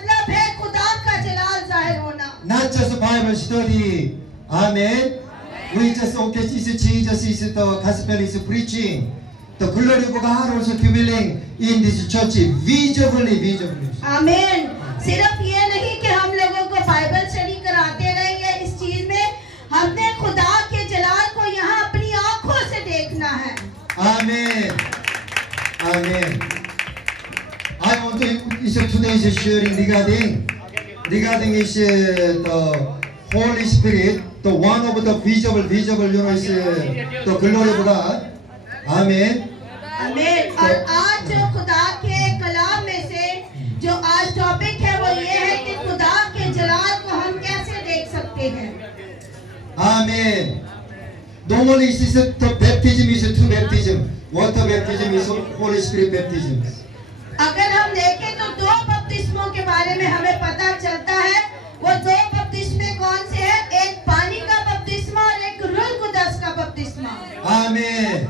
मतलब है खुदा का जलाल जाहिर होना. Not just Bible study. Amen. We just okay, Jesus is the gospel is preaching. The glory of God also revealing in this church visibly. आमीन. सिर्फ ये नहीं कि हम लोगों को बाइबल स्टडी कराते रहेंगे, इस चीज में हमने खुदा के जलाल को यहाँ अपनी आंखों से देखना है. Amen. Amen. I want to is today's sharing regarding is the Holy Spirit, the one of the visible, you know, is the glory of God. Amen. आमीन. और आज जो खुदा के कलाम में से जो आज टॉपिक है वो ये है कि खुदा के जलाल को हम कैसे देख सकते हैं. Amen. Normally is the baptism is two baptism. Water baptism is Holy Spirit baptism. अगर हम देखें तो दो बपतिस्मों के बारे में हमें पता चलता है. वो दो बपतिस्मे कौन से हैं? एक पानी का बपतिस्मा और एक रूह कुदस का बपतिस्मा. Amen.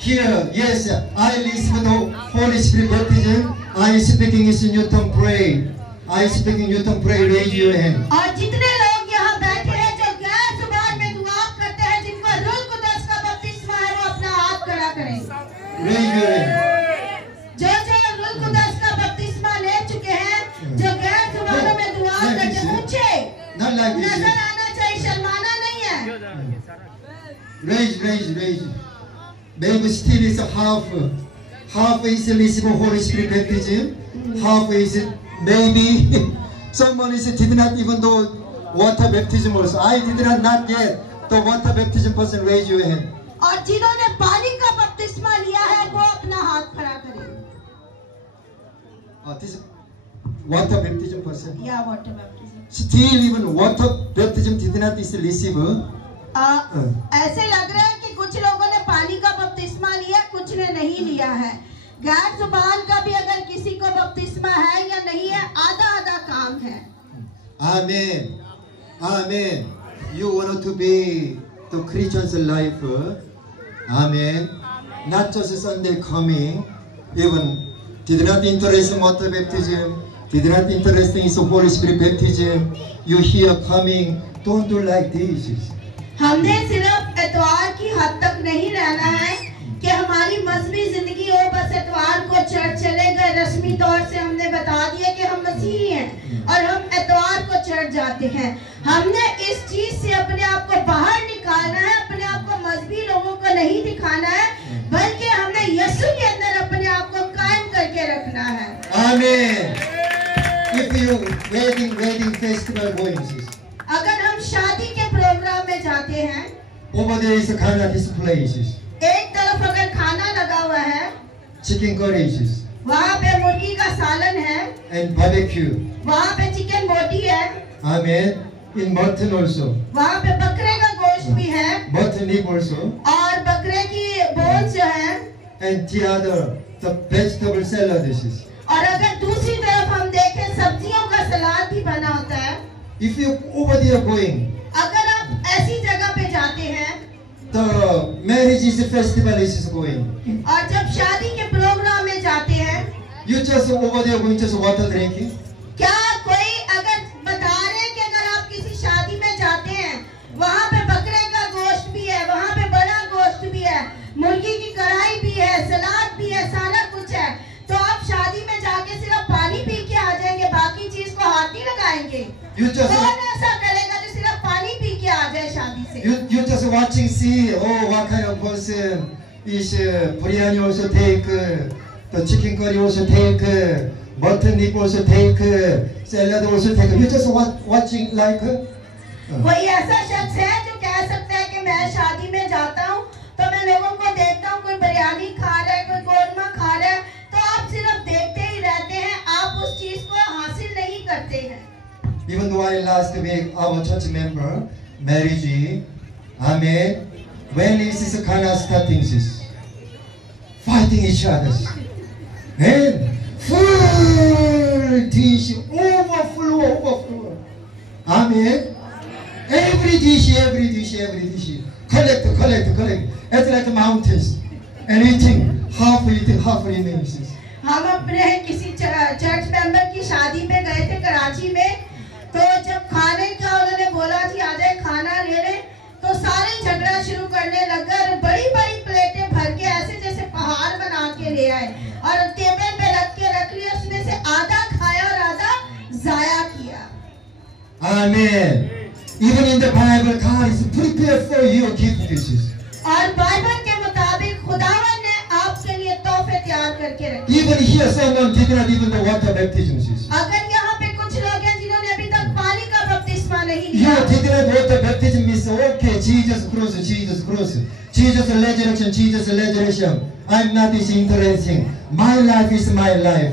Here, yes, I listen to Holy Spirit baptism. I speaking is in Newton pray. I speaking Newton pray. Raise your hand. और जितने लोग यहाँ बैठे हैं जो गैर जुबान में दुआ करते हैं, जिनको रूह कुदस का बपतिस्मा है, वो अपना हाथ खड़ा करें. Raise your hand. जो रूह कुदस का बपतिस्मा ले चुके हैं, जो गैर जुबानों में दुआ करते हैं, ऊंचे नजर आना चाहिए, शर्माना नहीं है. Raise. Maybe still is half is receive Holy Spirit baptism, half is maybe someone is did not even do water baptism also. I did not yet the water baptism person. Raise your hand. और जिन्होंने पानी का बपतिस्मा लिया है वो अपना हाथ खड़ा करें. This water baptism person. या वाटर बपतिस्मा. Still even water baptism did not is receive. ऐसे लग रहा है कि कुछ लोगों ने पानी का बपतिस्मा लिया, कुछ ने नहीं लिया है. गैर जुबान का भी अगर किसी को बपतिस्मा है या नहीं है, आधा काम है. Amen. You want to be the Christian's life. Amen. Not just Sunday coming, even did not interest in water baptism, did not interest in Holy Spirit baptism. You here coming, don't do like this. हमने सिर्फ एतवार की हद तक नहीं रहना है कि हमारी मजहबी जिंदगी हो, बस एतवार को चर्च चले गए. रस्मी तौर से हमने बता दिया कि हम मसीही हैं और हम एतवार को चर्च जाते हैं. हमने इस चीज से अपने आप को बाहर निकालना है, अपने आप को मजहबी लोगों को नहीं दिखाना है, बल्कि हमने यीशु के अंदर अपने आप को कायम करके रखना है. Amen. If you wedding festival going, अगर हम शादी के प्रोग्राम में जाते हैं, over there is a kind of displays. एक तरफ अगर खाना लगा हुआ है, Chicken curries. वहाँ पे मुर्गी का सालन है, And barbecue. वहाँ पे चिकन बोटी है. Amen. In mutton also. वहाँ पे बकरे का गोश्त भी है. Mutton leaf also. और बकरे की बोन्स जो है. And the other, the vegetable salad dishes. और अगर दूसरी तरफ हम देखें, सब्जियों का सलाद भी बना होता है. If you over there going, अगर आप ऐसी जगह पे जाते हैं, the marriage is festival is going. और जब शादी के प्रोग्राम में जाते हैं, You just over there going just water drinking. क्या कोई अगर बता रहे कि अगर आप किसी शादी में जाते हैं, वहाँ पे बकरे का गोश्त भी है, वहाँ पे बड़ा गोश्त भी है, मुर्गी की कढ़ाई भी है, सलाद भी है, सारा कुछ है, तो आप शादी में जाके सिर्फ पानी पी के आ जाएंगे, बाकी चीज को हाथ नहीं लगाएंगे? कौन ऐसा करेगा जो सिर्फ पानी पी के आ जाए शादी से? You just watching see what kind of person is biryani also take, the chicken curry also take, mutton leaf also take, salad also take. You just watching like. कोई ऐसा शख्स है जो कह सकता है कि मैं शादी में जाता हूँ तो मैं लोगों को देखता हूँ, कोई बिरयानी खा रहा है, कोई कोरमा खा रहा है, तो आप सिर्फ देखते ही रहते हैं, आप उस चीज को हासिल नहीं करते हैं. Even though I last week our church member marriage, amen. When is this kind of starting this? Fighting each other. And full dish, overflow. Amen. Every dish. Collect. It's like mountains. And eating, half remains. हम अपने किसी church member की शादी पे गए थे कराची में, तो जब खाने का उन्होंने बोला कि आ जाए खाना ले ले, तो सारे झगड़ा शुरू करने लग गए और बड़ी बड़ी प्लेटें भर के ऐसे जैसे पहाड़ बना के ले आए और टेबल पे रख लिया। उसमें से आधा खाया और आधा जाया किया। Amen. Even in the Bible, God is prepared for your gift. और बाइबल के मुताबिक खुदावन ने आपके लिए तोहफे तैयार करके रखे। Even here, someone did not even the water baptism. अगर यहाँ पे कुछ लोग हैं जिन्होंने अभी तक पानी का बपतिस्मा नहीं लिया, You did not water baptism means okay, Jesus cross, Jesus cross, Jesus resurrection, Jesus resurrection. I'm not this interesting. My life is my life.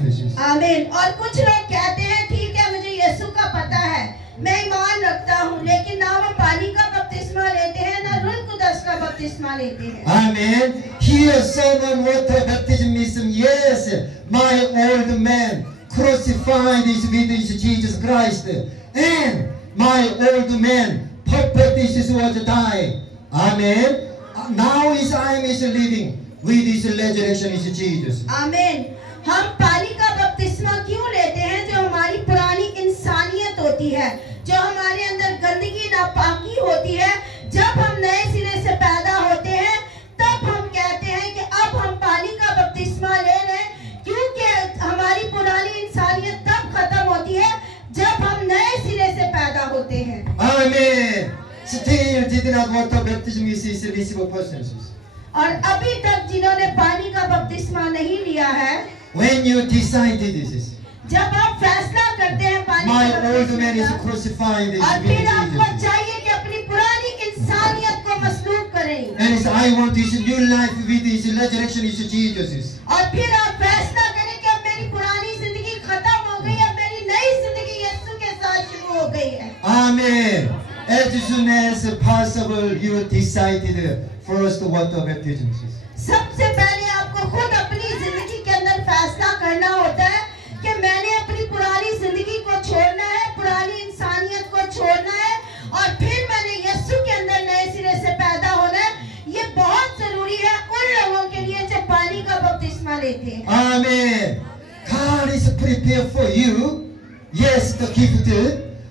आमीन। और कुछ लोग कहते हैं ठीक है मुझे यीशु का पता है, मैं ईमान रखता हूँ, लेकिन ना वो पानी का बपतिस्मा लेते हैं ना रूह कुदस का बपतिस्मा लेते हैं। Amen. Here someone water baptism means yes, my old man crucified is with Jesus Christ, and my old man perfect is was die. Amen. Now is I is living with this resurrection is Jesus. आमीन। हम पानी का बपतिस्मा क्यों लेते हैं? जो हमारी पुरानी इंसानियत होती है, जो हमारे अंदर गंदगी नापाकी होती है, जब हम नए सिरे से पैदा होते हैं तब हम कहते हैं कि अब हम पानी का बपतिस्मा ले रहे हैं, क्योंकि हमारी पुरानी इंसानियत तब खत्म होती है जब हम नए सिरे से पैदा होते हैं। Amen. Still did not water baptism is receivable persons. और अभी तक जिन्होंने पानी का बपतिस्मा नहीं लिया है, When you decided this, जब आप फैसला करते हैं पानी my का old man is बपतिस्मा, crucified is और with फिर आपको Jesus. चाहिए कि अपनी पुरानी इंसानियत को मसलूब करें, And I want this new life with this resurrection is Jesus. और फिर आप फैसला करें कि अब मेरी पुरानी जिंदगी खत्म हो गई, अब मेरी नई जिंदगी यीशु के साथ शुरू हो गई है। Amen. As soon as possible, you decided first water baptism. सबसे पहले आपको खुद अपनी जिंदगी के अंदर फैसला करना होता है कि मैंने अपनी पुरानी जिंदगी को छोड़ना है, पुरानी इंसानियत को छोड़ना है, और फिर मैंने यीशु के अंदर नए सिरे से पैदा होना है। ये बहुत जरूरी है उन लोगों के लिए जो पानी का बपतिस्मा लेते हैं। Amen. God is prepared for you. Yes, the gift.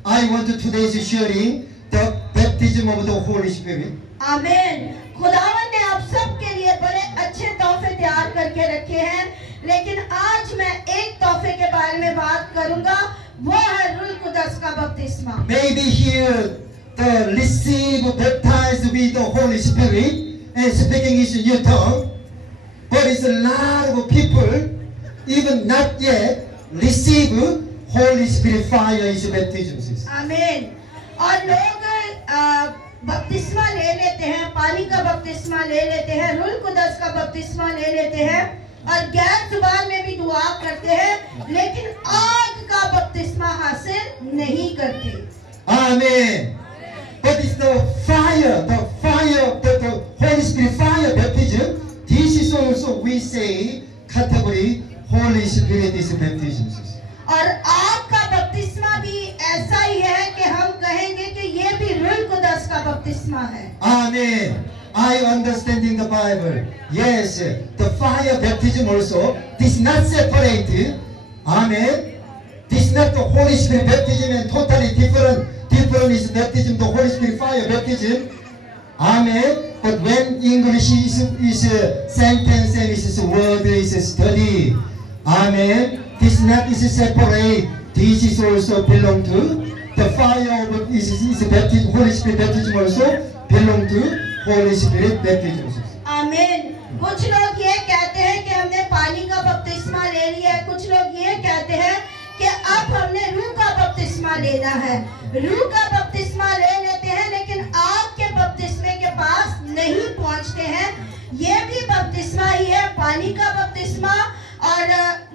I want today's sharing the baptism of the Holy Spirit. आमीन। खुदावन ने आप सबके लिए बड़े अच्छे तोहफे तैयार करके रखे हैं, लेकिन आज मैं एक तोहफे के बारे में बात करूंगा, वो है रूह कुदस का बपतिस्मा। Maybe here the receive baptized with the Holy Spirit and speaking is your tongue, but it's a lot of people even not yet receive Holy Spirit fire is baptism. आमीन। और लोग बपतिस्मा ले लेते हैं, पानी का बपतिस्मा ले लेते हैं, रूह कुदस का बपतिस्मा ले लेते हैं, और गैर जुबान में भी दुआ करते हैं, लेकिन आग का बपतिस्मा हासिल नहीं करते। Amen. But it's the fire, the Holy Spirit fire baptism. This is also we say category Holy Spirit is baptism. और आग का बपतिस्मा भी ऐसा ही है कि हम कहेंगे कि ये भी रूह कुदस का बपतिस्मा है। Amen. I understand in the Bible. Yes, the fire baptism also. This is not separate. Amen. This is not the Holy Spirit baptism and totally different. Different is baptism, the Holy Spirit fire baptism. Amen. But when English is sentence and is word is study. Amen. This not is separate. This is also belong to the fire of is baptism. Holy Spirit baptism also belong to Holy Spirit baptism. आमीन। कुछ लोग ये कहते हैं कि हमने पानी का बपतिस्मा ले लिया है, कुछ लोग ये कहते हैं कि अब हमने रूह का बपतिस्मा लेना है। रूह का बपतिस्मा ले लेते हैं, लेकिन आग के बपतिस्मे के पास नहीं पहुंचते हैं। ये भी बपतिस्मा ही है, पानी का बपतिस्मा और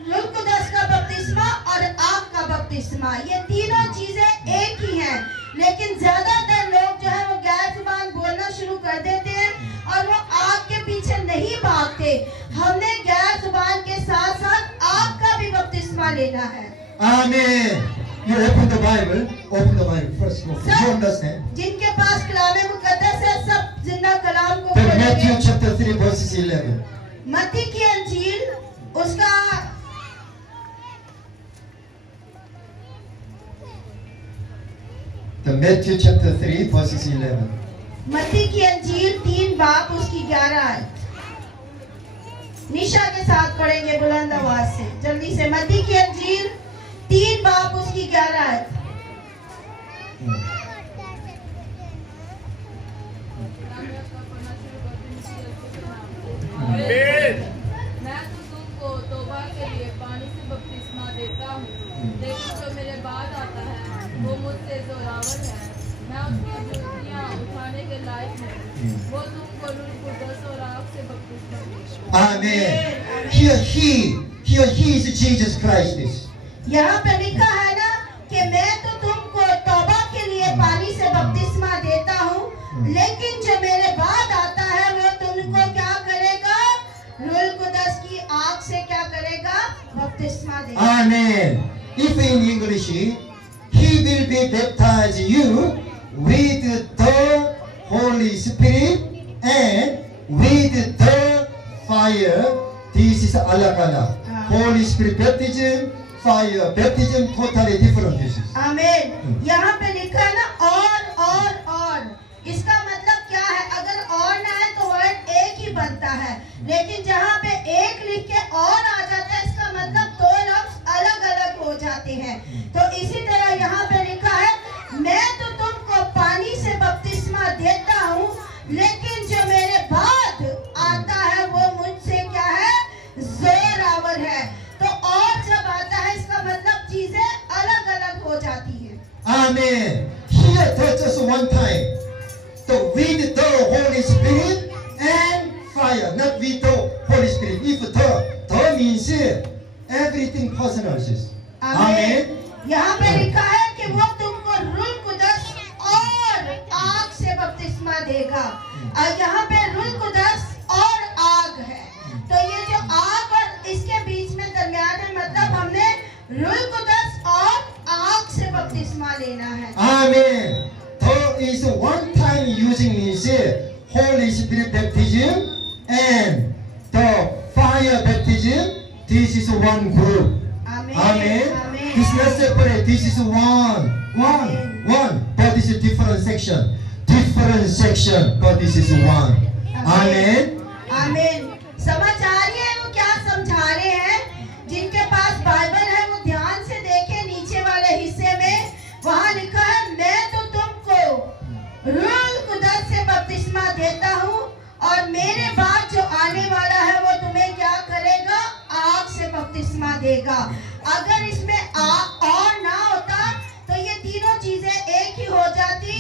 रूह कुदस का बपतिस्मा और आग का बपतिस्मा। ये तीनों चीजें एक ही हैं, लेकिन ज्यादातर लोग जो है वो गैर जुबान बोलना शुरू कर देते हैं और वो आग के पीछे नहीं भागते। हमने गैर जुबान के साथ साथ आग का भी बपतिस्मा लेना है। Amen. You open the Bible. Open the Bible first. You understand? जिनके पास कलाम मुकद्दस है सब जिंदा कलाम को The Matthew खोलेंगे। chapter 3 verses 11. मत्ती की अंजील उसका The Matthew chapter 3 verses 11. मत्ती की अंजील 3 बाब उसकी 11 आयत। निशा के साथ पढ़ेंगे बुलंद आवाज से, जल्दी से। मत्ती की अंजील 3 बाब उसकी 11 आयत। मैं तो तुमको तौबा के लिए पानी से बपतिस्मा देता हूँ, लेकिन जो मेरे बाद आता है वो मुझसे जोरावर है। मैं उसकी जूतियाँ उठाने के लायक नहीं। वो तुमको रूह कुद्दस और आग से बपतिस्मा देगा। Amen. Here he is Jesus Christ. यहाँ पे लिखा है ना कि मैं तो तुमको तौबा के लिए पानी से बपतिस्मा देता हूँ, लेकिन जो मेरे बाद आता है वो तुमको क्या करेगा? रूह कुद्दस की आग से क्या करेगा? बपतिस्मा देगा। Amen. If in English, he will be baptize you with the Holy Spirit and with the fire. This is alak-alak. Holy Spirit baptism, fire baptism, totally different dishes. आमीन। यहाँ पे लिखा है ना और इसका मतलब क्या है? अगर और ना है तो वर्ड एक ही बनता है, लेकिन जहाँ पे एक लिख के और आ जाता है इसका मतलब दो लफ्ज अलग अलग हो जाते हैं। तो इसी तरह यहाँ पे लिखा है मैं तो तुमको पानी से बपतिस्मा देता हूँ, लेकिन जो मेरे बाद आता है वो मुझसे क्या है? जोरावर है। तो और जब आता है इसका मतलब चीजें अलग अलग हो जाती है। Amen. Here touches one time. So with the Holy Spirit and fire, not with the Holy Spirit. If the means everything personal. Amen. यहाँ पे लिखा है कि वो तुमको रूह कुद्दस और आग से बपतिस्मा देगा। और यहाँ पे रूह कुद्दस और आग है, तो ये जो आग और इसके बीच में दरमियान है, मतलब हमने रूह कुद्दस और आग से बपतिस्मा लेना है। Amen. So is one time using means Holy Spirit baptism and the fire baptism. This is one group. Amen. Amen. This is not separate. This is one. But this is a different section. But this is one. Amen. आमीन। समझ आ रही है वो क्या समझा रहे हैं? जिनके पास बाइबल है वो ध्यान से देखें, नीचे वाले हिस्से में वहाँ लिखा है मैं तो तुमको रूह कुद्दस से बपतिस्मा देता हूँ और मेरे बाद जो आने वाला है वो तुम्हें क्या करेगा? आग से बपतिस्मा देगा। अगर इसमें और ना होता तो ये तीनों चीजें एक ही हो जाती।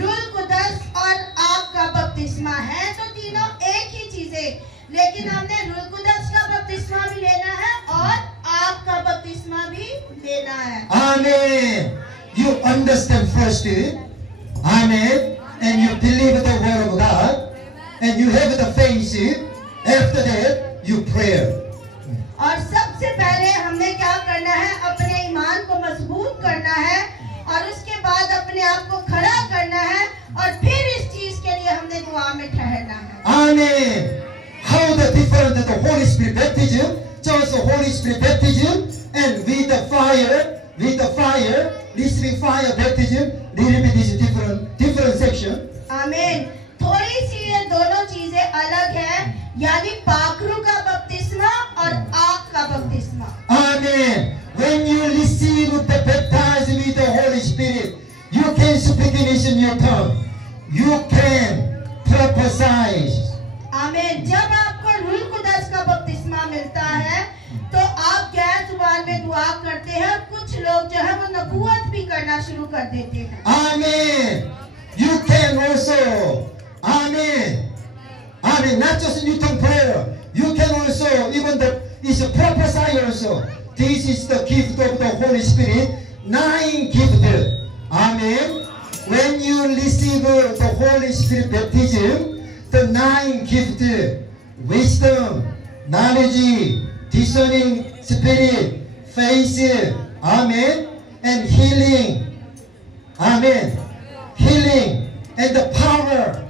रूह कुद्दस और आग का बपतिस्मा है तो तीनों एक ही चीजें, लेकिन हमने रूह कुद्दस का बपतिस्मा भी लेना है और आग का बपतिस्मा भी लेना है। Amen. You understand first. Amen. And you believe the word of God. And you have the faith. After that, you pray. और सबसे पहले हमने क्या करना है? अपने ईमान को मजबूत करना है और उसके बाद अपने आप को खड़ा करना है और फिर इस चीज के लिए हमने दुआ में ठहरना है। Amen. How the different the Holy Spirit baptism, just the Holy Spirit baptism, and with the fire, receiving fire baptism, little bit is different section. आमीन। थोड़ी सी ये दोनों चीजें अलग हैं, यानी पाखरू का बपतिस्मा और आग का बपतिस्मा। Amen. When you receive the baptism with the Holy Spirit, you can speak in your tongue. You can prophesy. आमीन। जब आपको रूह कुद्दस का बपतिस्मा मिलता है तो आप गैर जुबान में दुआ करते हैं। कुछ लोग जो है वो नबूवत भी करना शुरू कर देते हैं। Amen. You can also. Amen. Amen. Not just in tongue prayer. You can also, even the is a prophesy also. This is the gift of the Holy Spirit. 9 gifts. Amen. When you receive the Holy Spirit baptism, the 9 gifts: wisdom, knowledge, discerning spirit, faith, amen, and healing, amen, healing, and the power,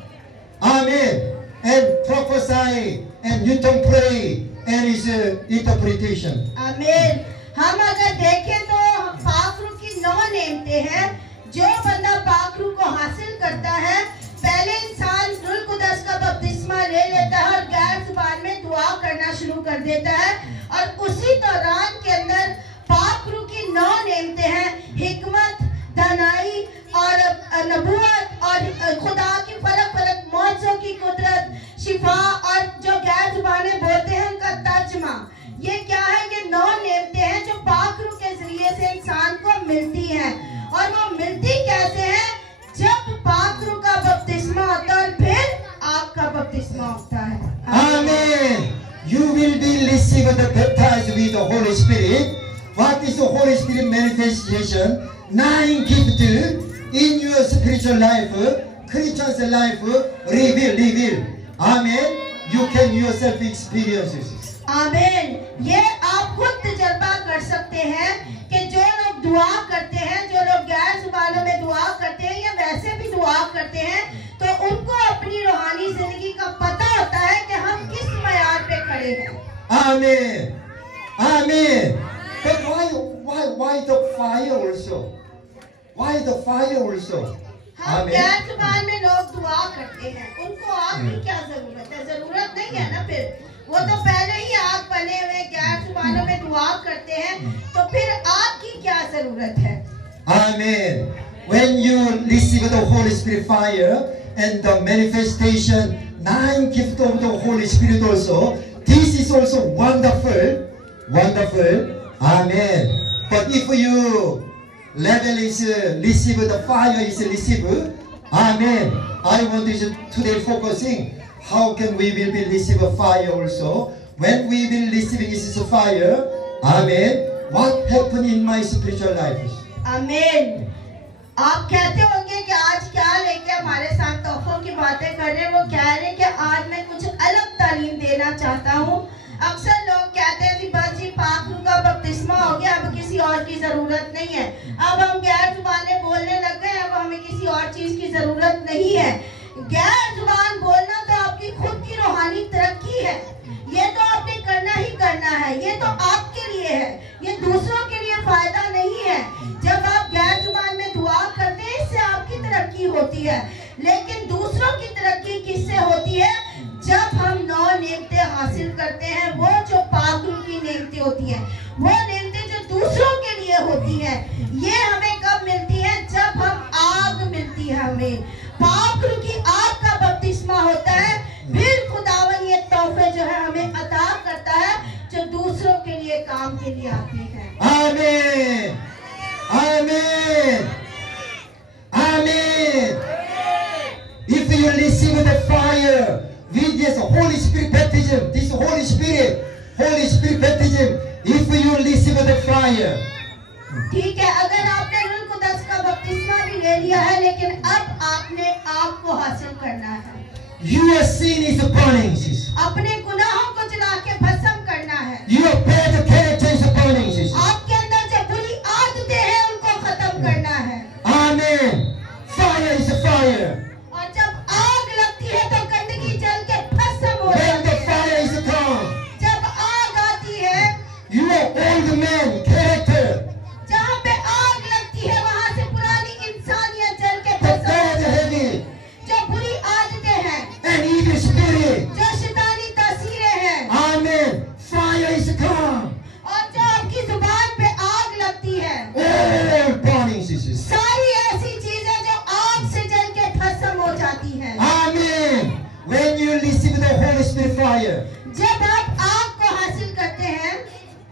amen, and prophesy, and you can pray, and is interpretation. आमीन। हम अगर देखें तो पाखरू की 9 नेमतें हैं। जो बंदा पाखरू को हासिल करता है, पहले इंसान रूह कुदस का बपतिस्मा ले लेता है और गैर जुबान में दुआ करना शुरू कर देता है, और उसी दौरान के अंदर पाखरू की 9 नेमतें हैं, हिकमत, दानाई और नबूवत और खुदा की फर्क फर्क मौजों की कुदरत, शिफा और जो गैर जुबानें बोलते हैं उनका तर्जमा। ये क्या है? ये 9 नेमतें हैं जो पाखरू के जरिए से इंसान को मिलती हैं, और वो मिलती कैसे हैं? जब पाखरू का बपतिस्मा होता है और फिर आग का बपतिस्मा होता है। Amen. You will be received the baptized with the Holy Spirit. What is the Holy Spirit manifestation? 9 gifts in your spiritual life, Christian's life, reveal. Amen. You can yourself experience this. आमीन। ये आप खुद तजर्बा कर सकते हैं कि जो लोग दुआ करते हैं, जो लोग गैर जुबानों में दुआ करते हैं या वैसे भी दुआ करते हैं, तो उनको अपनी रूहानी जिंदगी का पता होता है कि हम किस मयार पे खड़े हैं। Amen. Amen. But why the fire also? Why the fire also? हम गैर जुबान में लोग दुआ करते हैं, उनको आग की क्या जरूरत है? जरूरत नहीं है ना, फिर वो तो पहले ही आग बने हुए गैर जुबानों में दुआ करते हैं, तो फिर आग की क्या जरूरत है? Amen. When you receive the Holy Spirit fire and the manifestation 9 gifts of the Holy Spirit also, this is also wonderful. Amen. But if you level is receive the fire is received, amen. I want to today focusing how can we will be receive a fire also. When we will receive this fire, amen. What happened in my spiritual life? आमीन। आप कहते होंगे कि आज क्या लेके हमारे साथ तोहफों की बातें कर रहे हैं। वो कह रहे हैं कि आज मैं कुछ अलग तालीम देना चाहता हूँ। अक्सर लोग कहते हैं कि बस जी पाखरू का बपतिस्मा हो गया, अब किसी और की जरूरत नहीं है, अब हम गैर जुबानें बोलने लग गए, अब हमें किसी और चीज की जरूरत नहीं है। गैर जुबान बोलना तो आपकी खुद की रूहानी तरक्की है, ये तो आपने करना ही करना है, ये तो आपके लिए है, ये दूसरों के लिए फायदा नहीं है। जब आप गैर जुबान में दुआ करते हैं, इससे आपकी तरक्की होती है, लेकिन दूसरों की तरक्की किससे होती है? जब हम 9 नेमतें हासिल करते हैं, वो जो पाखरू की नेमतें होती हैं, वो नेमतें जो दूसरों के लिए होती हैं, ये हमें कब मिलती है? जब हम आग मिलती है, हमें पाखरू की आग का बपतिस्मा होता है, फिर खुदावन ये तोहफे जो है हमें अता करता है, जो दूसरों के लिए काम के लिए आते हैं। आमीन, आमीन, आमीन। If you receive the fire with this Holy Spirit baptism, this Holy Spirit baptism, if you receive the fire, ठीक है, अगर आपने रूह कुदस का बपतिस्मा भी ले लिया है, लेकिन अब आपने आग को हासिल करना है। your sin is burning. अपने गुनाहों को जला के भस्म करना है। Your bad character is burning. आपके अंदर जो बुरी आदतें हैं उनको खत्म करना है। Amen. Fire is fire. और जब आग लगती है तो गंदगी जल के भस्म हो When जाती the है। fire is come, जब आग आती है, your old man character, जहाँ पे आग लगती है वहाँ से पुरानी इंसानियत जल के the भस्म हो bad जाती है। habit, जो बुरी आदतें हैं, and evil spirit. जो शैतानी तासीरें हैं, Amen. Fire is come. और जो आपकी जुबान पे आग लगती है, All burning sisters. सारी ऐसी चीजें जो आग से जल के भस्म हो जाती हैं। Amen. When you receive the Holy Spirit fire, जब आप आग को हासिल करते हैं,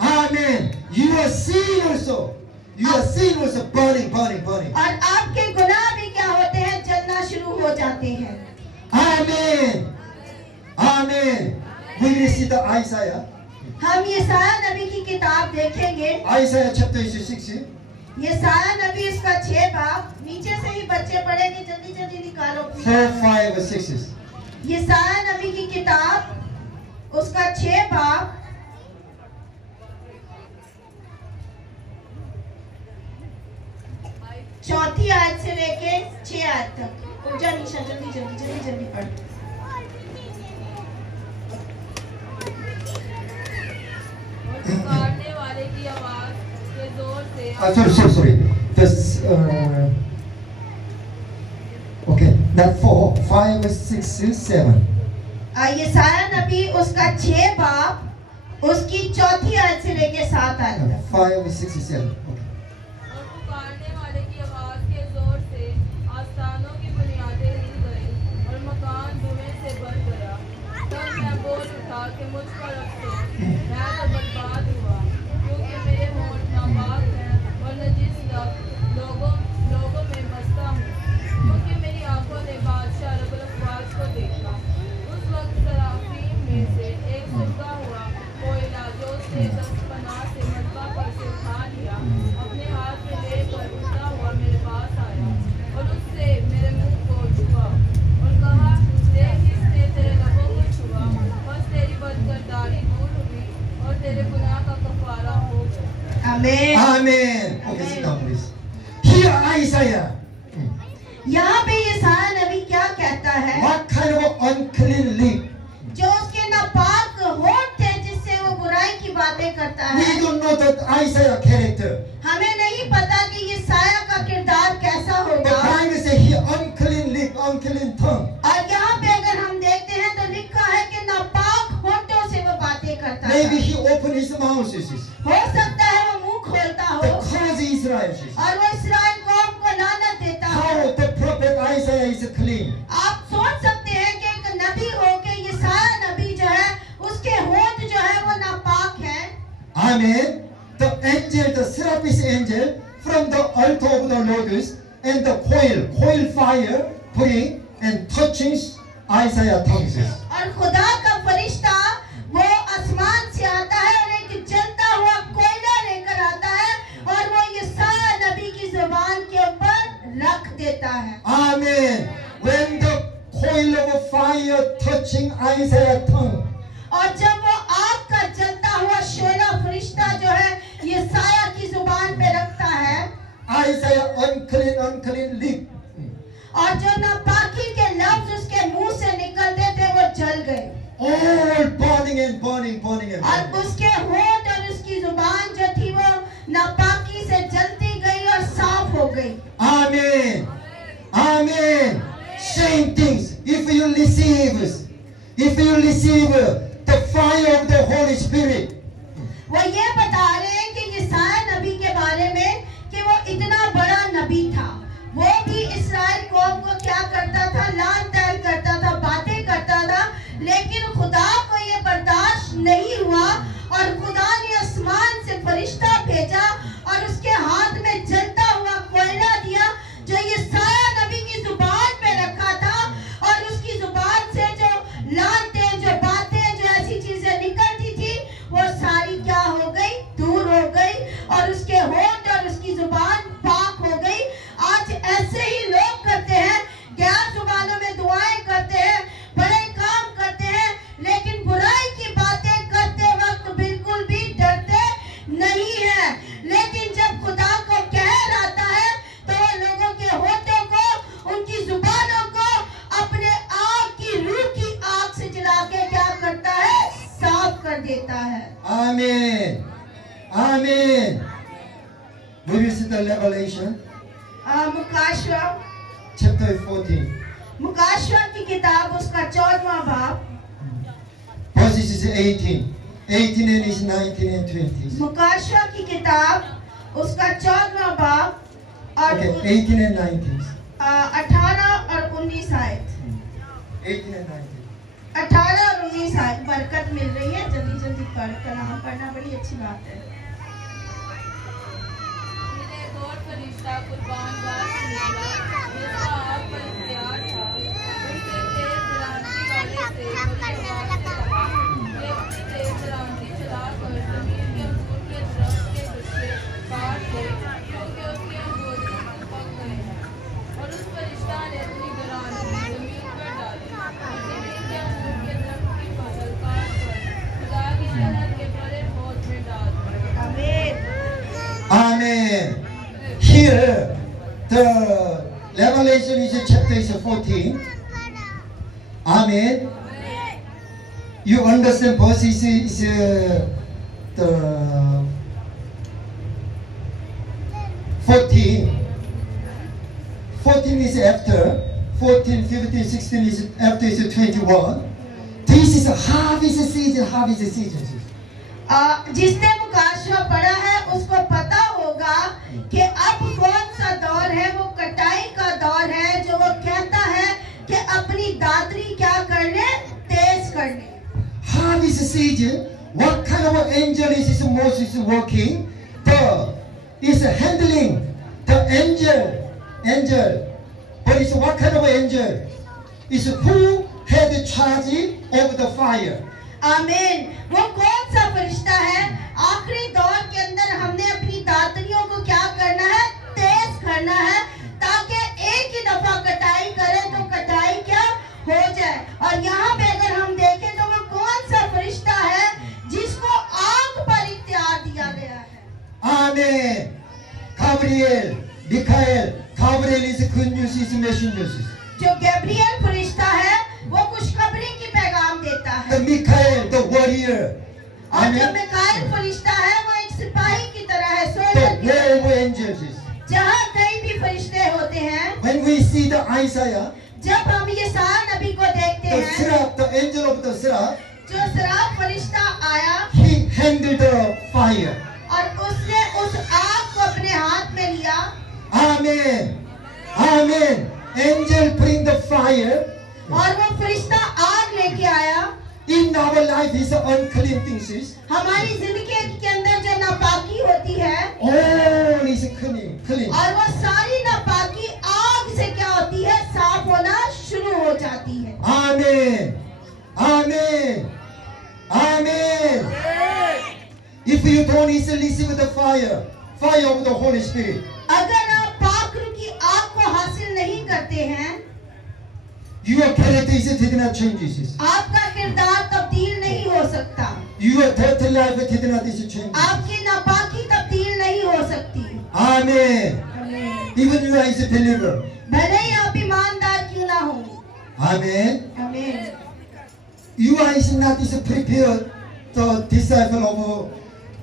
Amen. Your sin also burning. और आपके गुनाह भी क्या होते हैं? जलना शुरू हो जाते हैं। Amen. Amen. We will see the Isaiah. हम यशायाह नबी की किताब देखेंगे। Isaiah chapter 6. यशायाह नबी इसका 6 बाब, नीचे से ही बच्चे पढ़ेंगे, जल्दी निकालो। 4, 5, 6. यशायाह नबी की किताब उसका 6 बाब, चौथी आयत से लेके 6 आयत तक। उठ जा निशा, जल्दी पढ़। और पुकारने वाले की आवाज के जोर से Sorry. That 4, 5, 6, 7. यशायाह नबी उसका 6 बाब उसकी 4थी आयत से लेके 7 आयत तक। 5, 6, 7. Okay. और पुकारने वाले की आवाज के जोर से आस्थानों की बुनियादें हिल गईं और मकान धुएं से भर गया। तब मैं बोल उठा कि मुझ पर अफसोस, मैं तो बर्बाद हुआ, क्योंकि मेरे होंठ नापाक हैं और नजीस लोगों में बसता हूँ। क्योंकि मेरी आंखों ने बादशाह रब्बुल अफ़वाज को देखा। उस वक्त सराफीम में से एक सुलगा हुआ कोयला जो उसने दस्तपनाह से मलबा पर से उठा लिया, अपने हाथ में लेकर उड़ता हुआ मेरे पास आया और उससे मेरे मुंह को छुआ और कहा, देख इसने तेरे लबों को छुआ, बस तेरी बदकिरदारी दूर हुई और तेरे गुनाह का कफारा हो गया। आमीन। Amen. Okay, sit down, please. Here Isaiah. यहाँ पे यशायाह नबी क्या कहता है? What kind of unclean lip? जो उसके नापाक होंठ थे जिससे वो बुराई की बातें करता है। We don't know that Isaiah character. हमें नहीं पता कि यशायाह का किरदार कैसा The होगा। Bible says here unclean lip, unclean tongue. और यहाँ पे अगर हम देखते हैं तो लिखा है कि नापाक होठों से वो बातें करता है। Maybe he opened his mouth. हो सकता है वो मुंह खोलता हो The cause Israel. और वो इस्राएल कौम को लानत देता हो। How the prophet Isaiah is clean. आप सोच सकते हैं कि एक नबी हो के यशायाह नबी जो है उसके होंठ जो है वो नापाक है। Amen. The angel, the seraphim angel from the altar of the Lord and the coil fire putting and touching Isaiah tongues. और खुदा का फरिश्ता वो आसमान से आता है और एक जलता हुआ कोयला लेकर आता है और वो यशायाह नबी की जुबान के ऊपर रख देता है। Amen. When the coil of fire touching Isaiah tongue, और जब वो आग का जलता हुआ शोला फरिश्ता जो है यशायाह की जुबान पे रखता है Isaiah unclean lip. और जो नापाकी के लफ्ज उसके मुंह से निकलते थे वो जल गए All burning and burning. और उसके होंठ और उसकी जुबान जो थी वो नापाकी से जलती गई और साफ हो गई। Amen. Amen. Same things. If you receive the fire of the Holy Spirit, वो ये बता रहे हैं कि यशायाह नबी के बारे में कि वो इतना बड़ा नबी था। वो भी इस्राएल कौम को क्या करता था? लान तान करता था, बातें करता था, लेकिन खुदा को ये बर्दाश्त नहीं हुआ और खुदा ने आसमान से फरिश्ता भेजा और उसके हाथ में जलता हुआ कोयला दिया जो यशायाह नबी की जुबान पे रखा था और उसकी जुबान से जो लानतें, जो बातें, जो ऐसी चीजें निकलती थी वो सारी क्या हो गई? दूर हो गई और उसके होंठ और उसकी जुबान पाक हो गई। आज ऐसे ही लोग करते हैं, गैर जुबानों में दुआएं करते हैं, बड़े काम करते हैं, लेकिन बुराई की बातें करते वक्त बिल्कुल भी डरते नहीं है। लेकिन जब खुदा को कहर आता है तो वो लोगों के होठों को, उनकी जुबानों को अपने आग की रूह की आग से जला के क्या करता है? साफ कर देता है। Amen. Amen. Will you see the Revelation? मुकाशवा Chapter 14. मुकाशवा की किताब उसका 14वां बाब Verses is 18 and is 19 and 20. मुकाशवा की किताब उसका 14वां बाब और Okay, 18 and 19. 18 और 19 आयत। 18 and 19. 18 और 19 आयत बरकत मिल रही है। जल्दी जल्दी पढ़ना बड़ी अच्छी बात है। फिर एक और फरिश्ता कुर्बान गाह से निकला, जिसका आग पर इख्तियार था। उससे तेज रांदी वाले से बड़ी आवाज से कहा कि अपनी तेज रांदी चलाकर जमीन के अंगूर के दरख्त के गुच्छे काट दे, क्योंकि उसके अंगूर पक गए हैं। और उस फरिश्ता ने अपनी रांदी जमीन पर डाली और जमीन के अंगूर के दरख्त की फसल काट कर खुदा की शहर के बड़े फौज में डाल दी। आमीन। Amen. Here, the Revelation is chapter 14. Amen. You understand verses is the 14. 14 is after 14, 15, 16 is after is 21. This is a harvest season, harvest season. जिसने मुकाशवा पढ़ा है उसको पता होगा कि अब कौन सा दौर है, वो कटाई का दौर है, जो वो कहता है कि अपनी दातरी क्या करने, तेज करने। Harvest season, what kind of an angel is Moses working? Is handling the angel. But it's what kind of an angel? Is who had the charge of the fire. आमीन। वो कौन सा फरिश्ता है? आखिरी दौर के अंदर हमने अपनी दातरियों को क्या करना है, तेज करना है, ताकि एक ही दफा कटाई करें तो कटाई क्या हो जाए। और यहाँ पे अगर हम देखें तो वो कौन सा फरिश्ता है जिसको आग पर इख्तियार दिया गया है। Amen. Gabriel, Michael, Gabriel is good news, is messengers. जो गैब्रियल फरिश्ता है वो खुशखबरी की पैगाम देता है। The Michael, the warrior. और जो मिकाएल फरिश्ता है वो एक सिपाही की तरह है, The सोल्जर की तरह। war angels. जहाँ कई भी फरिश्ते होते हैं, When we see the Isaiah, जब हम ये सार नबी को देखते the हैं, Seraph, the angel of the Seraph, जो सराफ फरिश्ता आया he handled the fire. और उसने उस आग को अपने हाथ में लिया। Amen. Amen. Angel bring the fire. और वो फरिश्ता आग लेके आया। In our life is unclean things. हमारी जिंदगी के अंदर जो नापाकी होती है, All is clean. और वो सारी नापाकी आग से क्या होती है, साफ होना शुरू हो जाती है। Amen. Amen. Amen. If you don't easily receive the fire of the Holy Spirit, अगर आप पाक रूह की आग को हासिल नहीं करते हैं, your character did not change. आपका किरदार तब्दील नहीं हो सकता, Your dirty life did not change. आपकी नापाकी तब्दील नहीं हो सकती। Amen. Even you are a believer. भले ही आप ईमानदार क्यों ना हो। Amen. आमीन। You are not prepared the disciple of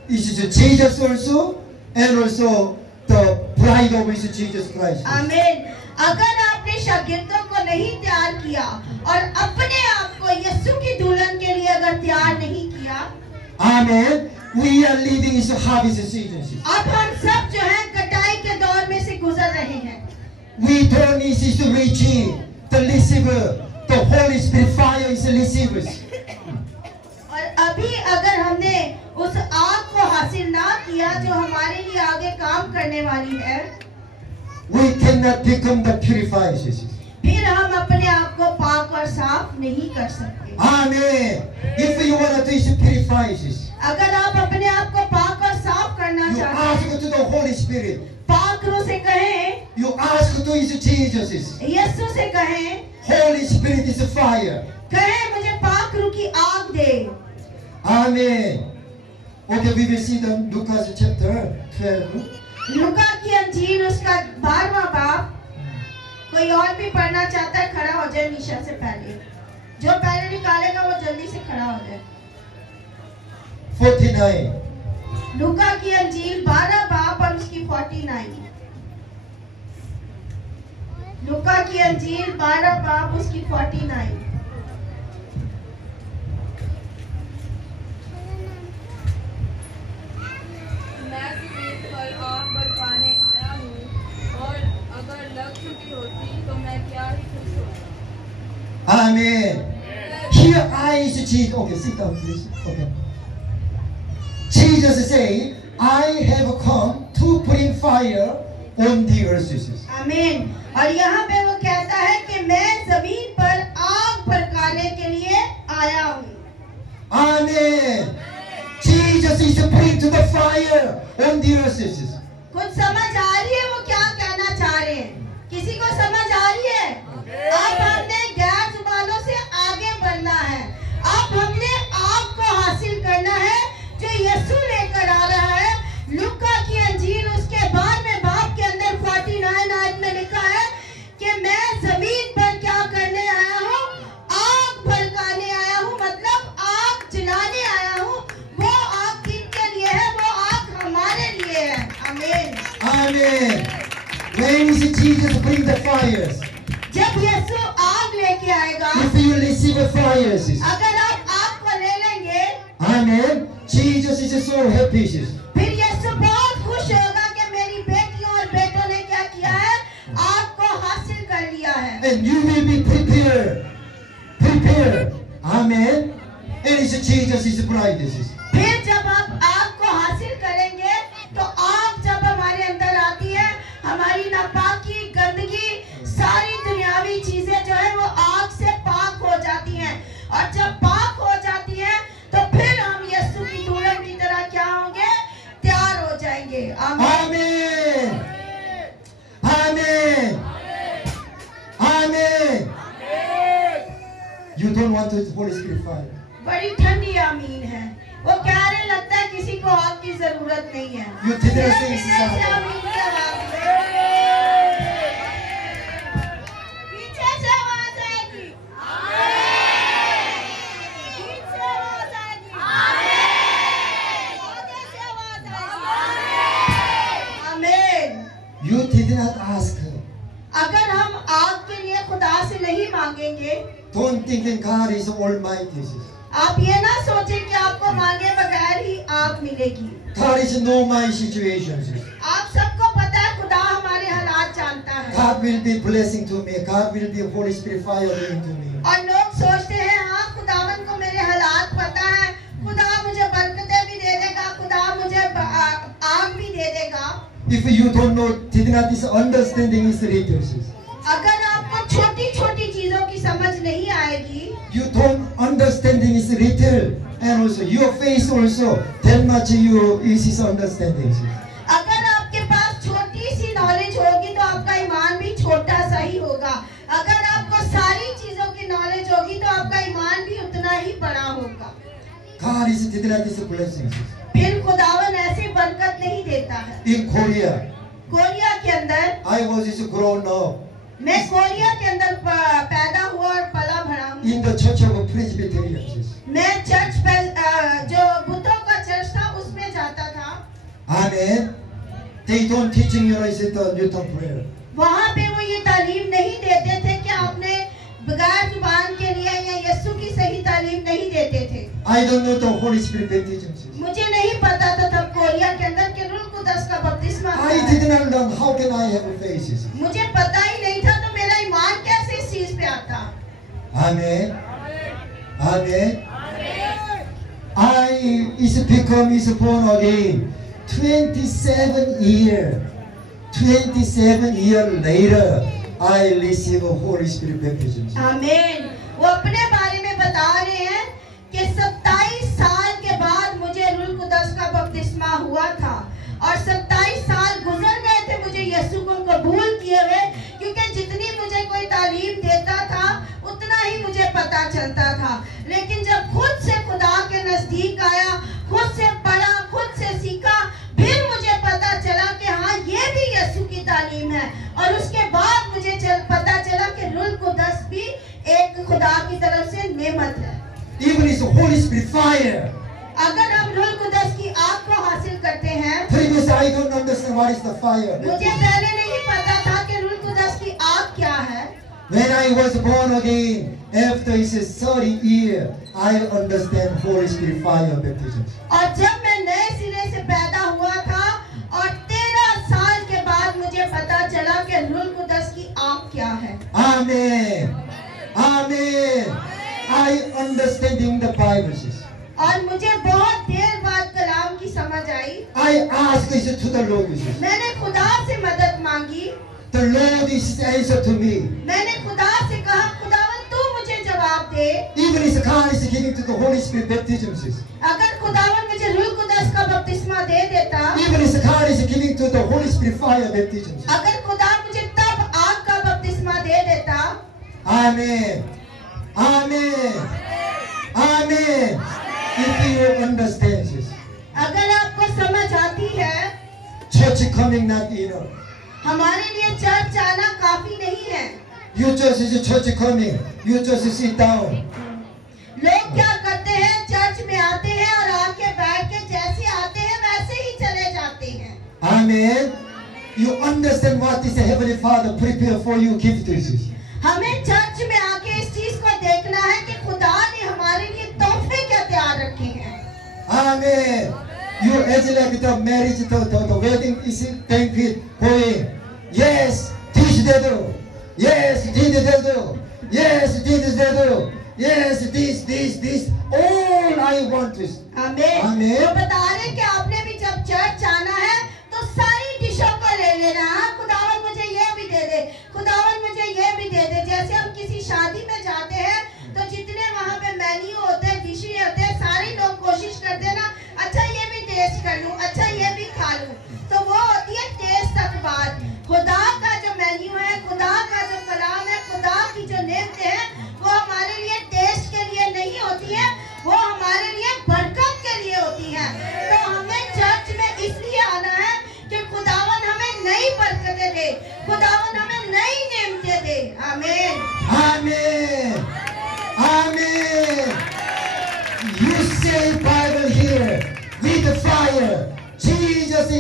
Jesus also, and also the bride of Jesus Christ. आमीन। अगर आपने शागिर्दों को नहीं तैयार किया और अपने आप को यीशु की दुल्हन के लिए अगर तैयार नहीं किया, Amen. We are living in the harvest season. अब हम सब जो है कटाई के दौर में से गुजर रहे हैं। We don't need to reach the receiver. The Holy Spirit fire is the receivers. और अभी अगर हमने उस आग को हासिल ना किया जो हमारे लिए आगे काम करने वाली है, We cannot become the purifiers. फिर हम अपने आप को पाक और साफ नहीं कर सकते। Amen. If you want to do purifiers, अगर आप अपने आप को पाक और साफ करना you चाहते ask हैं, to the Holy Spirit. पाक रूह से कहें, You ask to Jesus. यीशु से कहें, Holy Spirit is fire. कहें मुझे पाक रूह की आग दे। Amen. Okay, we will see the Lucas chapter 12. लूका की अंजील उसका 12वां बाब। कोई और भी पढ़ना चाहता है खड़ा हो जाए निशा से पहले। जो पहले निकालेगा वो जल्दी से खड़ा हो जाए। 49. लूका की अंजील 12 बाब और उसकी 49। लूका की अंजील 12 बाब उसकी 49। मैं जमीन पर आग बरपाने आया हूँ, और अगर लग चुकी होती तो मैं क्या ही खुश होता। Amen. Here I is Jesus. Okay, sit down, please. Okay. Jesus say, I have come to bring fire on the earth. आमीन। और यहाँ पे वो कहता है कि मैं जमीन पर आग भड़काने के लिए आया हूँ। Amen. Jesus is bring to the fire on the earth. कुछ समझ आ रही है वो क्या कहना चाह रहे हैं? किसी को समझ आ रही है? अब हमने गैर जुबानों से आगे बढ़ना है। अब हमने आग को हासिल करना है जो यीशु लेकर आ रहा है। लूका की अंजील उसके 12वें बाब के अंदर 49 आयत में लिखा है कि मैं जमीन पर क्या करने आया हूँ? आग भड़काने आया हूँ, मतलब आग जलाने आया हूँ। वो आग किसके लिए है? वो आग हमारे लिए है। आमीन। Amen. When is Jesus bring the fires? जब यीशु आग लेके आएगा, if you receive a fire, sister, अगर आप आग को ले लेंगे, amen, Jesus is so happy, sister. फिर यीशु बहुत खुश होगा कि मेरी बेटियों और बेटों ने क्या किया है, आग को हासिल कर लिया है। And you will be prepared. Amen. And it's Jesus is bride, sister. फिर जब आप आग को हासिल करेंगे, तो आग जब हमारे अंदर आती है, हमारी नापाकी, गंदगी, सारी दुनियावी चीजें जो है वो आग से पाक हो जाती हैं। और जब पाक हो जाती है, तो फिर हम यीशु की दुल्हन की तरह क्या होंगे, तैयार हो जाएंगे। Amen. Amen. Amen. You don't want the Holy Spirit fire. बड़ी ठंडी आमीन है। वो कहने लगता है किसी को आग की जरूरत नहीं है। You did not say पीछे this. से आमीन की आवाज आएगी। पीछे आवाज आएगी। आगे से आवाज आएगी। आमीन। You did not ask her. अगर हम आग के लिए खुदा से नहीं मांगेंगे, Don't think that God is almighty. आप ये ना सोचें कि आपको मांगे बगैर ही आग मिलेगी। God is know my situations. आप सबको पता है खुदा हमारे हालात जानता है। God will be blessing to me. God will be Holy Spirit fire into me. और लोग सोचते हैं हाँ खुदावन को मेरे हालात पता है, खुदा मुझे बरकतें भी दे देगा, खुदा मुझे आग भी दे देगा। If you don't know, did not this understanding is little. अगर आपको छोटी छोटी चीजों की समझ नहीं आएगी, You don't understanding is little, and also your face also that much you is understanding. अगर आपके पास छोटी सी नॉलेज होगी तो आपका ईमान भी छोटा सा ही होगा। अगर आपको सारी चीजों की नॉलेज होगी तो आपका ईमान भी उतना ही बड़ा होगा। God is did not this blessing. फिर खुदावन ऐसी बरकत नहीं देता है। In Korea, कोरिया के अंदर, I was is grown up मैं कोरिया के अंदर पैदा हुआ और पला भरा हूँ। in the church of Presbyterians. मैं चर्च जो बुद्धों का चर्च था उसमें जाता था। Amen. They don't teaching you is the Newton prayer. वहाँ पे वो ये तालीम नहीं देते थे कि आपने बगैर जुबान के लिए या यीशु की सही तालीम नहीं देते थे। I don't know the Holy Spirit baptism. मुझे नहीं पता था तब कोरिया के अंदर कि रूह कुदस का बपतिस्मा I क्या है। did not learn. How can I have a faith? मुझे पता ही नहीं था, तो मेरा ईमान कैसे इस चीज पे आता। Amen. Amen. I is become is born again. 27 years later, I receive a Holy Spirit baptism. आमीन। वो अपने बारे में बता रहे हैं कि 27 साल के बाद मुझे रूह कुदस का बपतिस्मा हुआ था और 27 साल गुजर गए थे मुझे यीशु को कबूल किए हुए, क्योंकि जितनी मुझे कोई तालीम देता था उतना ही मुझे पता चलता था। लेकिन जब खुद से खुदा के नजदीक आया, खुद से पढ़ा, खुद से सीखा, फिर मुझे पता चला कि हाँ ये भी यीशु की तालीम है। और उसके बाद मुझे पता चला कि रूह कुदस भी एक खुदा की तरफ से नेमत है। Even is the Holy Spirit fire. अगर हम रूह कुदस की आग को हासिल करते हैं, Previously, I don't understand what is the fire. मुझे पहले नहीं पता था कि रूह कुदस की आग क्या है। When I was born again, after it's 30 years, I understand Holy Spirit fire baptism. और जब मैं नए सिरे से पैदा हुआ था और 13 साल के बाद मुझे पता चला कि रूह कुदस की आग क्या है। Amen. Amen. I understanding the Bible. और मुझे बहुत देर बाद कलाम की समझ आई। I asked this to the Lord. मैंने खुदा से मदद मांगी। The Lord is answer to me. मैंने खुदा से कहा खुदावन तू मुझे जवाब दे। Even if God is giving to the Holy Spirit baptism. अगर खुदावन मुझे रूह कुदस का बपतिस्मा दे देता, Even if God is giving to the Holy Spirit fire baptism. अगर खुदा मुझे तब आग का बपतिस्मा दे देता। Amen. Amen. Amen. If you understand this. अगर आपको समझ आती है, Church coming not enough. हमारे लिए चर्च आना काफी नहीं है। You just is church coming. You just sit down. लोग क्या करते हैं, चर्च में आते हैं और आके बैठ के जैसे आते हैं वैसे ही चले जाते हैं। Amen. You understand what is the Heavenly Father prepare for you gift this. हम हमें चर्च में आके इस चीज को देखना है कि खुदा ने हमारे लिए तोहफे क्या तैयार रखे हैं। Amen. You as like the marriage, the wedding is banquet going. Yes, this they do. Yes, this they do. Yes, this they do. Yes, this. All I want is. आमीन। आमीन। तो बता रहे कि आपने भी जब चर्च आना है तो सारी डिशों को ले लेना। खुदावन मुझे ये भी दे दे, खुदावन मुझे ये भी दे दे। जैसे हम किसी शादी में जाते हैं तो जितने वहाँ पे मेन्यू होते हैं, डिशें होते हैं, सारे लोग कोशिश करते हैं ना, अच्छा ये भी टेस्ट कर लूं, अच्छा ये भी खा लूं। तो वो होती है टेस्ट तक बात। खुदा का जो मेन्यू है, खुदा का जो कलाम है, खुदा की जो नेमतें हैं, वो हमारे लिए टेस्ट के लिए नहीं होती है, वो हमारे लिए बरकत के लिए होती है। तो हमें चर्च में इसलिए आना है कि खुदावन हमें नई बरकतें दे, खुदावन हमें नई नेमतें दे। आमीन। Amen. Amen. You say Bible here with the fire. Jesus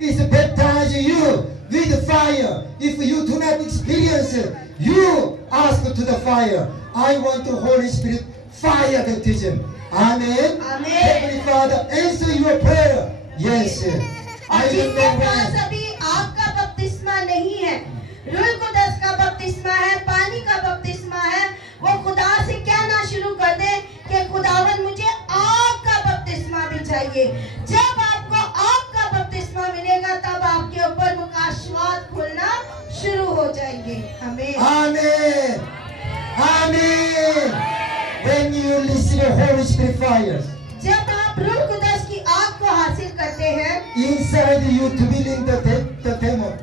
is baptizing you with the fire. If you do not experience it, you ask to the fire. I want the Holy Spirit fire baptism. Amen. Amen. Heavenly Father, answer your prayer. Yes. और I will जिनके know pass when. अभी आग का बपतिस्मा नहीं है, रूह कुदस का बपतिस्मा है, पानी का बपतिस्मा है, वो खुदा से कहना शुरू कर दे कि खुदावन मुझे आग का बपतिस्मा भी चाहिए। जब आपको आग का बपतिस्मा मिलेगा तब आपके ऊपर मुकाशवात खुलना शुरू हो जाएंगे। आमीन। Amen. Amen. When you listen to Holy Spirit fire, जब आप रूह कुदस की आग को हासिल करते हैं inside you dwelling the demon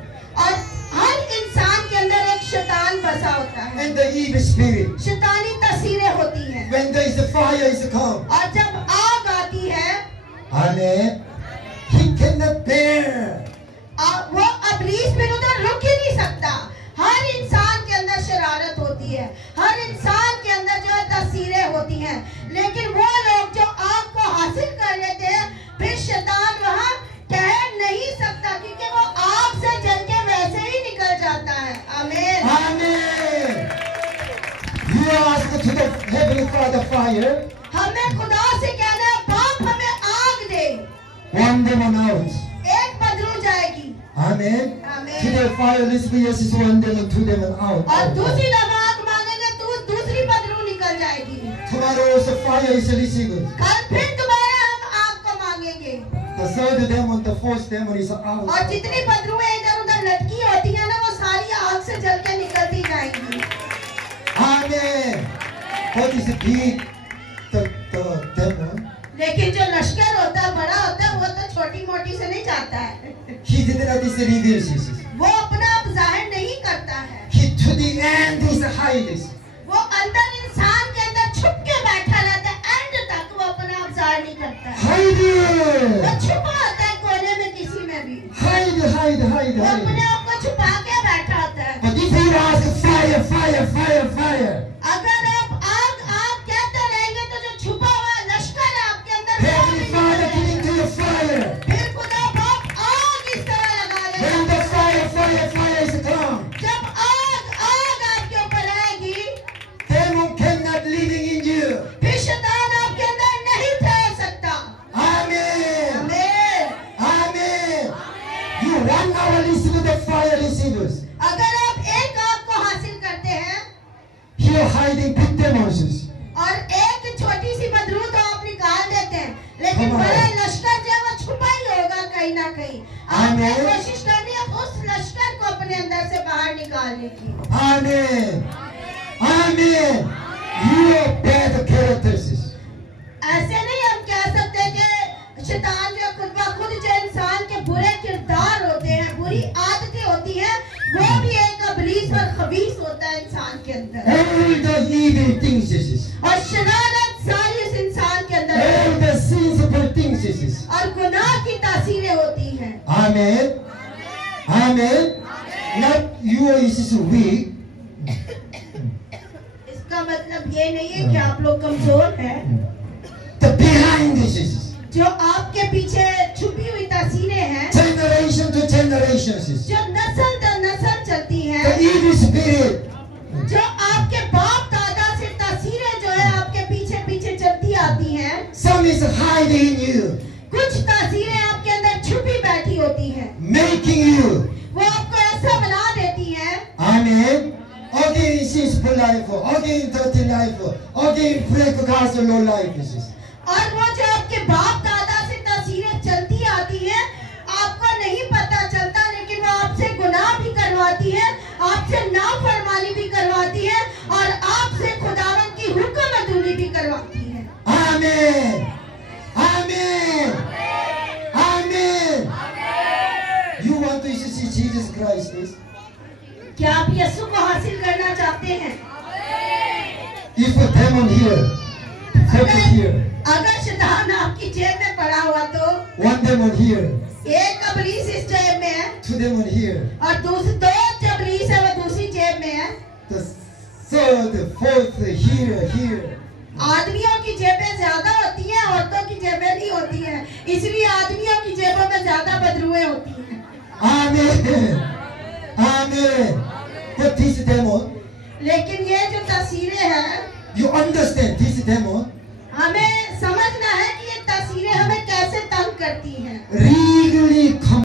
और हर इंसान के अंदर एक शैतान बसा होता है, and the evil spirit. शैतानी तस्वीरें होती हैं। When there is a fire is come, और जब आग आती है Amen. He cannot bear. वो अबलीस फिर उधर रुक ही नहीं सकता। हर इंसान के अंदर शरारत होती है, हर इंसान के अंदर जो है तस्वीरें होती हैं, लेकिन वो लोग जो आग को हासिल कर लेते हैं फिर शैतान वहाँ ठहर नहीं सकता क्योंकि वो आग से जल के वैसे ही निकल जाता है। आमीन। Amen. You ask to the Heavenly Father fire, हमें खुदा से कहना है बाप हमें आग दे, one demon out. एक बदलू जाएगी। Amen. आमीन। Today fire lesbians is one demon, two demon out. और दूसरी दफा आग मांगेंगे तो दूसरी बदलू निकल जाएगी। Tomorrow also fire is received. कल फिर दोबारा हम आग को मांगेंगे The third demon, the fourth demon is out. और जितनी बदलुएं इधर उधर लटकी होती हैं ना वो सारी आग से जल के निकलती जाएंगी। Amen. What is big? The demon. लेकिन जो लश्कर होता है बड़ा होता है वो तो छोटी मोटी से नहीं जाता है, He did not reveal this. वो अपना आप जाहिर नहीं करता है, He to the end is hides. वो अंदर इंसान के अंदर छुप के बैठा रहता है, एंड तक वो अपना आप जाहिर नहीं करता है। Hide. वो छुपा होता है कोने में किसी में भी, Hide. वो अपने आप को छुपा के बैठा होता है। But if you ask fire. अगर आप आग कहते रहेंगे तो जो छुपा हुआ लश्कर है आपके अंदर वो Heavenly भी Father, निकल give to the fire. जाएगा। फिर खुदा बाप आग इस तरह लगा When देगा। the fire is come, जब आग आपके ऊपर आएगी demon cannot living in you. फिर शैतान आपके अंदर नहीं ठहर सकता। Amen. आमीन। You 1 hour listen to the fire receivers. अगर आप एक आग को हासिल करते हैं Here hiding big demons. और एक छोटी सी बदरू तो आप निकाल देते हैं, लेकिन Come on. बड़ा लश्कर जो है वो छुपा ही होगा कहीं ना कहीं। आपने Amen. कोशिश करनी है उस लश्कर को अपने अंदर से बाहर निकालने की। Amen. You are bad characters. ऐसे नहीं हम कह सकते कि शैतान जो खुद ब खुद जो इंसान के बुरे किरदार होते हैं, बुरी आदतें होती हैं, वो भी एक अबलीस और खबीस होता है इंसान के अंदर। All the evil things. और शरारत सारी इस इंसान के अंदर है All the sinful things. और गुनाह की तासीरें होती हैं। Amen. Not you is weak. इसका मतलब ये नहीं है कि आप लोग कमजोर हैं। The behind this. जो आपके पीछे छुपी हुई तासीरें हैं, Generation to generations. जो नस्ल दर नस्ल चलती The हैं, evil spirit. जो Amen. Again, sinful life. Again, dirty life. Again, break God's law life. और वो जो आपके बाप दादा से तस्वीरें चलती आती है, आपको नहीं पता चलता, लेकिन वो आपसे गुनाह भी करवाती है, आपसे नाफरमानी भी करवाती है, और आपसे खुदावंद की हुक्म अदूली भी करवाती है। Amen. Amen. Amen. You want to see Jesus Christ? Is? क्या आप यीशु को हासिल करना चाहते हैं? If a demon here, focus here. अगर शैतान आपकी जेब में पड़ा हुआ तो One demon here. एक इब्लीस इस जेब में है, Two demon here. और दूसरे दो इब्लीस है वो दूसरी जेब में है। The third, fourth here. आदमियों की जेबें ज्यादा होती हैं, औरतों की जेबें नहीं होती हैं, इसलिए आदमियों की जेबों में ज्यादा बदरुएं होती हैं। Amen. Amen. But this demon, लेकिन ये जो तस्वीरें हैं, you understand this demon? हमें समझना है कि ये तस्वीरें हमें कैसे तंग करती हैं।